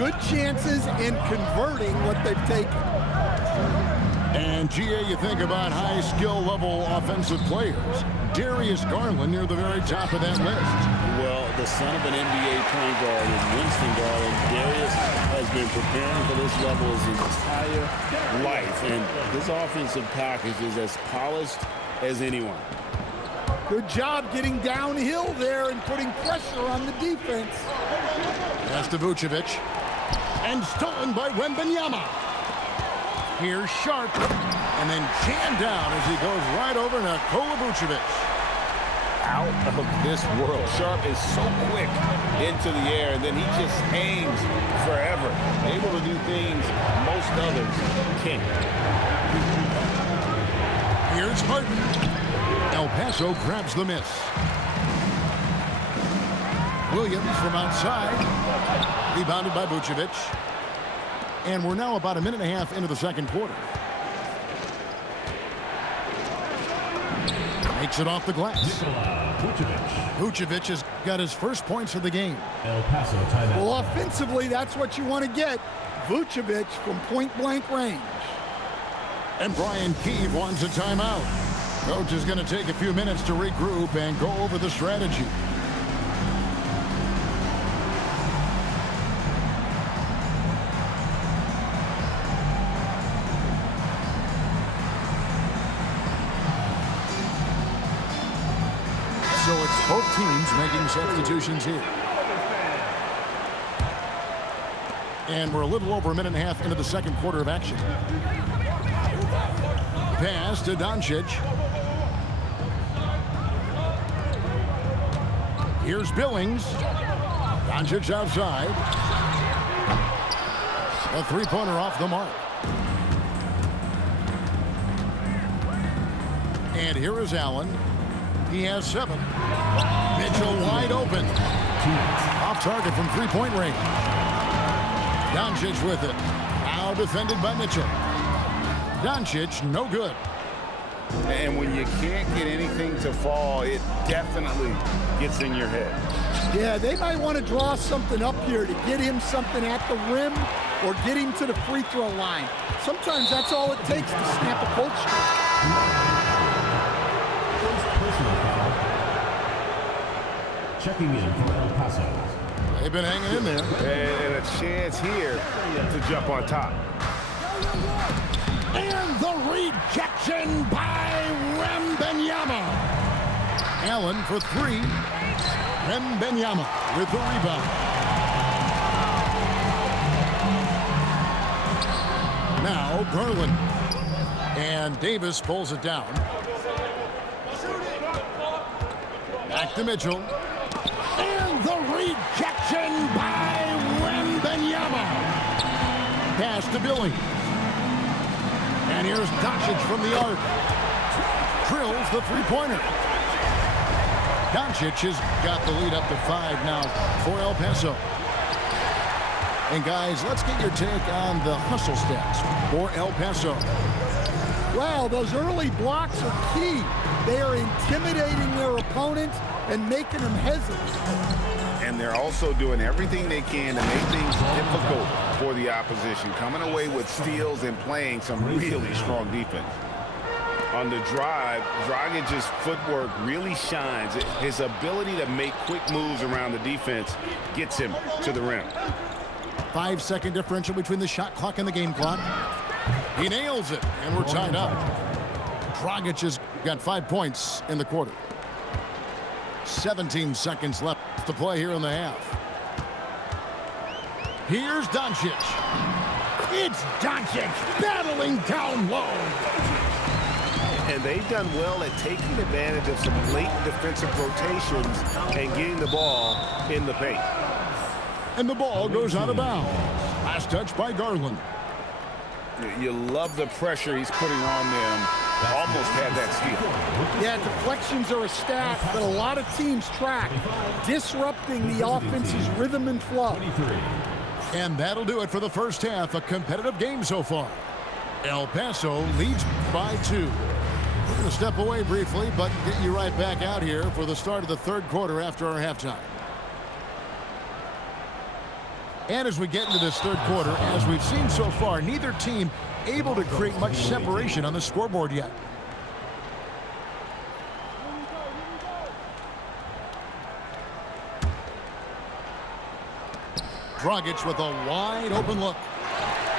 good chances and converting what they've taken. And, G.A., you think about high skill level offensive players. Darius Garland near the very top of that list. Well, the son of an NBA point guard is Winston Garland. Darius has been preparing for this level his entire life, and his offensive package is as polished as anyone. Good job getting downhill there and putting pressure on the defense. Pass to Vucevic. And stolen by Wembanyama. Here's Sharp. And then jammed down as he goes right over Nikola Vucevic. Out of this world. Sharp is so quick into the air, and then he just hangs forever. Able to do things most others can't. Here's Harden. El Paso grabs the miss. Williams from outside. Rebounded by Vucevic. And we're now about a minute and a half into the second quarter. Makes it off the glass. Vucevic has got his first points of the game. El Paso timeout. Well, offensively, that's what you want to get. Vucevic from point-blank range. And Brian Keefe wants a timeout. Coach is going to take a few minutes to regroup and go over the strategy. So it's both teams making substitutions here. And we're a little over a minute and a half into the second quarter of action. Pass to Doncic. Here's Billings. Doncic outside. A three-pointer off the mark. And here is Allen. He has 7. Mitchell wide open. Off target from three-point range. Doncic with it. Now defended by Mitchell. Doncic, no good. And when you can't get anything to fall, it definitely gets in your head. Yeah, they might want to draw something up here to get him something at the rim or get him to the free throw line. Sometimes that's all it takes to snap a cold streak. Checking in for El Paso. They've been hanging in there. And a chance here to jump on top. And the rejection by Wembanyama. Allen for 3. Wembanyama with the rebound. Now Garland. And Davis pulls it down. Back to Mitchell. And the rejection by Wembanyama. Pass to Billings. And here's Doncic from the arc. Drills the three-pointer. Doncic has got the lead up to 5 now for El Paso. And guys, let's get your take on the hustle stats for El Paso. Wow, those early blocks are key. They are intimidating their opponents and making them hesitant. And they're also doing everything they can to make things difficult for the opposition, coming away with steals and playing some really strong defense. On the drive, Dragic's footwork really shines. His ability to make quick moves around the defense gets him to the rim. 5-second differential between the shot clock and the game clock. He nails it, and we're tied up. Dragic has got 5 points in the quarter. 17 seconds left to play here in the half. Here's Doncic. It's Doncic battling down low. And they've done well at taking advantage of some latent defensive rotations and getting the ball in the paint. And the ball goes out of bounds. Last touch by Garland. You love the pressure he's putting on them. Almost had that steal. Yeah, deflections are a stat that a lot of teams track, disrupting the offense's rhythm and flow. And that'll do it for the first half. A competitive game so far. El Paso leads by 2. We're going to step away briefly, but get you right back out here for the start of the third quarter after our halftime. And as we get into this third quarter, as we've seen so far, neither team able to create much separation on the scoreboard yet. Dragic with a wide open look.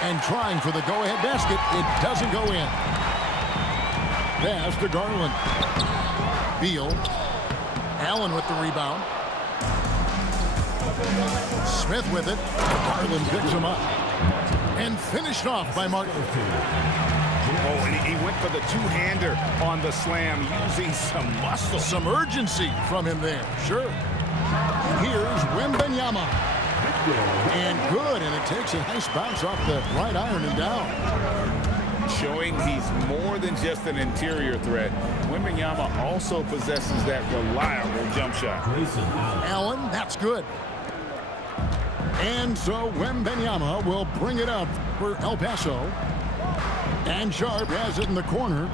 And trying for the go-ahead basket. It doesn't go in. Pass to Garland. Beal. Allen with the rebound. Smith with it. Garland picks him up. And finished off by Martin. Oh, and he went for the two-hander on the slam, using some muscle. Some urgency from him there. Sure. Here's Wembanyama. And good, and it takes a nice bounce off the right iron and down. Showing he's more than just an interior threat. Wembanyama also possesses that reliable jump shot. Allen, that's good. And so Wembanyama will bring it up for El Paso. And Sharp has it in the corner.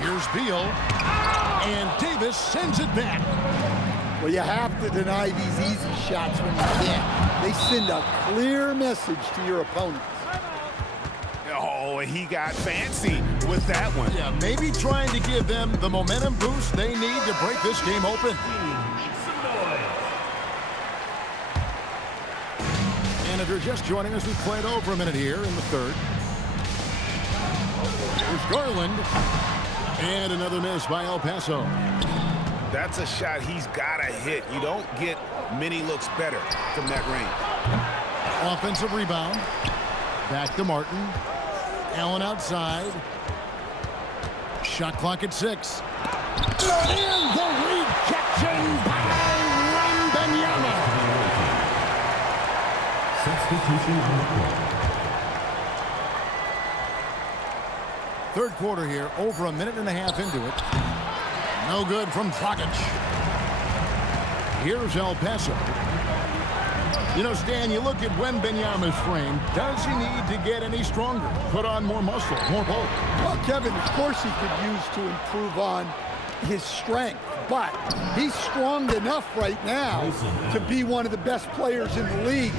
Here's Beal. And Davis sends it back. Well, you have to deny these easy shots when you can. They send a clear message to your opponents. Oh, he got fancy with that one. Yeah, maybe trying to give them the momentum boost they need to break this game open. And if you're just joining us, we've played over a minute here in the third. Here's Garland. And another miss by El Paso. That's a shot he's got to hit. You don't get many looks better from that range. Offensive rebound. Back to Martin. Allen outside. Shot clock at 6. And the rejection by Wembanyama. Substitution on the court. Third quarter here, over a minute and a half into it. No good from Dragic. Here's El Paso. You know, Stan, you look at Wembanyama's frame. Does he need to get any stronger? Put on more muscle, more bulk? Well, Kevin, of course he could use to improve on his strength, but he's strong enough right now to be one of the best players in the league.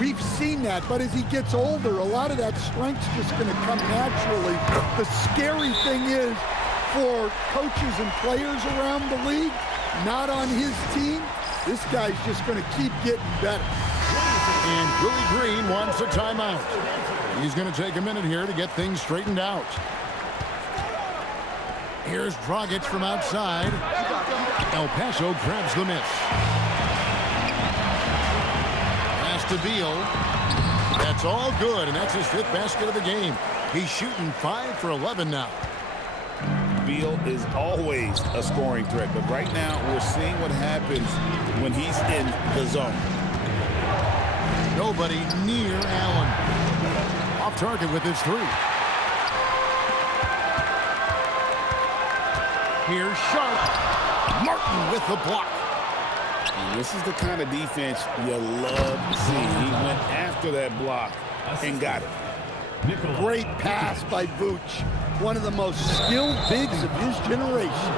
We've seen that, but as he gets older, a lot of that strength's just going to come naturally. The scary thing is, for coaches and players around the league, not on his team, this guy's just going to keep getting better. And Willie Green wants a timeout. He's going to take a minute here to get things straightened out. Here's Dragic from outside. El Paso grabs the miss. Pass to Beal. That's all good, and that's his 5th basket of the game. He's shooting 5 for 11 now. Beal is always a scoring threat, but right now we're seeing what happens when he's in the zone. Nobody near Allen. Off target with his 3. Here's Sharp. Martin with the block. And this is the kind of defense you love to see. He went after that block and got it. Great pass by Vooch. One of the most skilled bigs of his generation.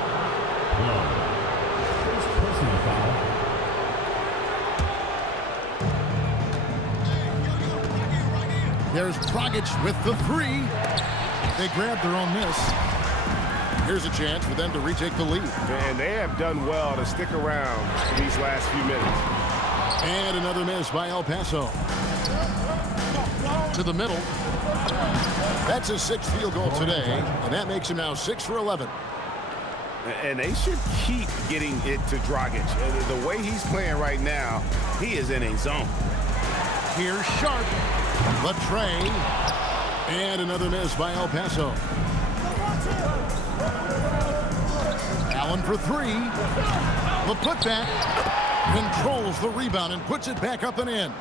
First personal foul. There's Dragic with the 3. They grabbed their own miss. Here's a chance for them to retake the lead. And they have done well to stick around these last few minutes. And another miss by El Paso. To the middle. That's his 6th field goal today, and that makes him now 6 for 11. And they should keep getting it to Dragic. The way he's playing right now, he is in a zone. Here's Sharp. Latray. And another miss by El Paso. Allen for 3. The putback. Controls the rebound and puts it back up and in.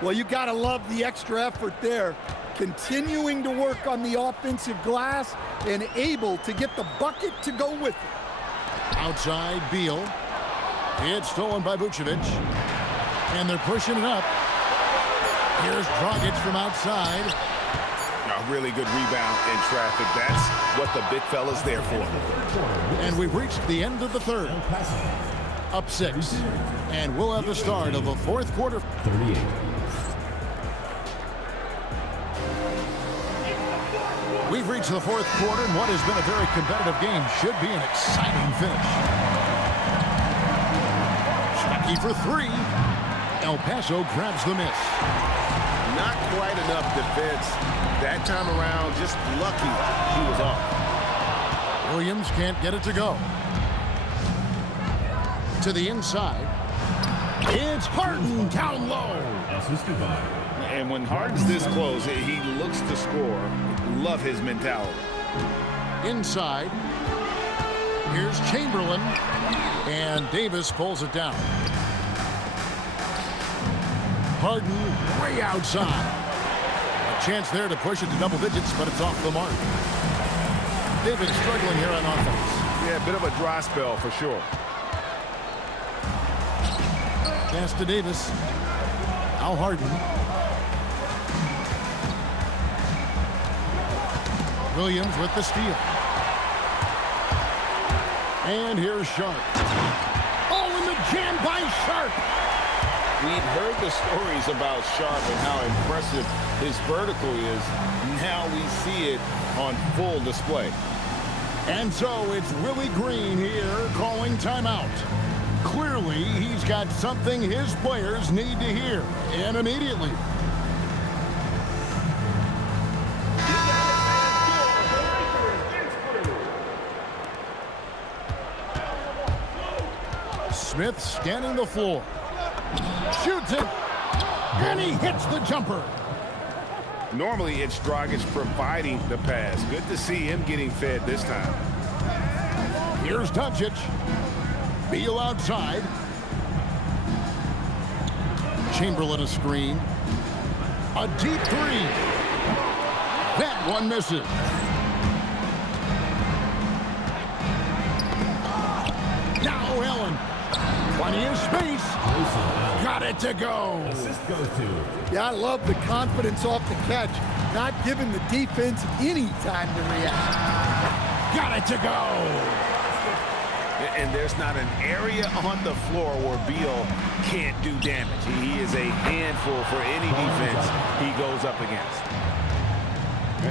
Well, you got to love the extra effort there. Continuing to work on the offensive glass and able to get the bucket to go with it. Outside, Beal. It's stolen by Vucevic. And they're pushing it up. Here's Dragic from outside. A really good rebound in traffic. That's what the big fella's there for. And we've reached the end of the third. up 6. And we'll have the start of the fourth quarter. 38. We've reached the fourth quarter, and what has been a very competitive game should be an exciting finish. Shockey for 3. El Paso grabs the miss. Not quite enough defense that time around. Just lucky he was off. Williams can't get it to go. To the inside. It's Harden down low. Assisted by. And when Harden's this close, he looks to score. Love his mentality. Inside. Here's Chamberlain. And Davis pulls it down. Harden way outside. A chance there to push it to double digits, but it's off the mark. They've been struggling here on offense. Yeah, a bit of a dry spell for sure. Pass to Davis. Now Harden. Williams with the steal. And here's Sharp. Oh, and the jam by Sharp. We've heard the stories about Sharp and how impressive his vertical is. Now we see it on full display. And so it's Willie Green here calling timeout. Clearly, he's got something his players need to hear, and immediately. Smith scanning the floor. Shoots it. And he hits the jumper. Normally, it's Dragic providing the pass. Good to see him getting fed this time. Here's Doncic. Beal outside. Chamberlain a screen. A deep 3. That one misses. Now Allen. Plenty of space. Got it to go. Assist goes to. Yeah, I love the confidence off the catch, not giving the defense any time to react. Got it to go. And there's not an area on the floor where Beal can't do damage. He is a handful for any defense he goes up against.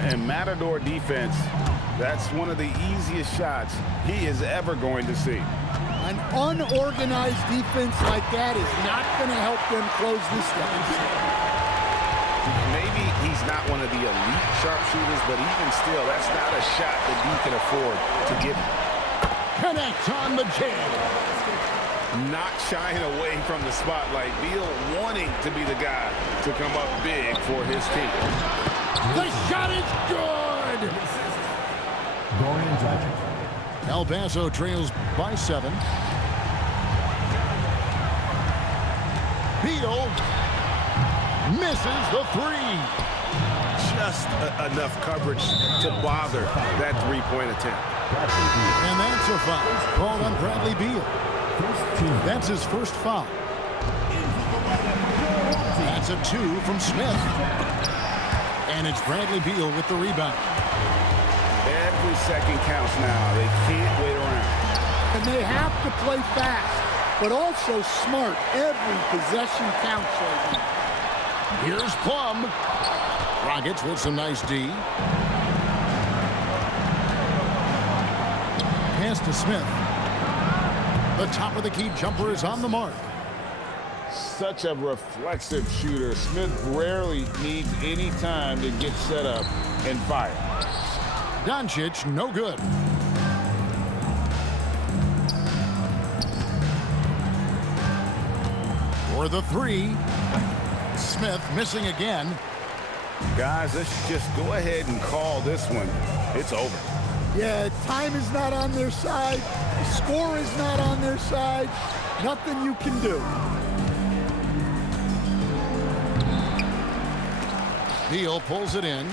And Matador defense, that's one of the easiest shots he is ever going to see. An unorganized defense like that is not going to help them close this deficit. Maybe he's not one of the elite sharpshooters, but even still, that's not a shot that he can afford to give him. Connect on the jam. Not shying away from the spotlight. Beal wanting to be the guy to come up big for his team. The shot is good. Goran Dragic. El Paso trails by 7. Beal misses the 3. Just enough coverage to bother that three-point attempt. And that's a foul called on Bradley Beal. That's his first foul. That's a 2 from Smith. And it's Bradley Beal with the rebound. Every second counts now. They can't wait around. And they have to play fast, but also smart. Every possession counts right now. Here's Plum. Rockets with some nice D. Pass to Smith. The top of the key jumper is on the mark. Such a reflexive shooter. Smith rarely needs any time to get set up and fire. Doncic, no good. For the 3. Smith missing again. Guys, let's just go ahead and call this one. It's over. Yeah, time is not on their side. The score is not on their side. Nothing you can do. Beal pulls it in.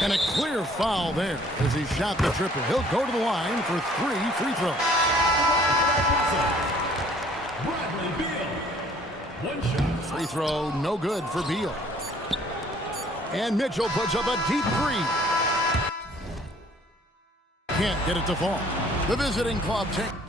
And a clear foul there as he shot the triple. He'll go to the line for 3 free throws. Bradley Beal. One shot. Free throw, no good for Beal. And Mitchell puts up a deep 3. Can't get it to fall. The visiting club take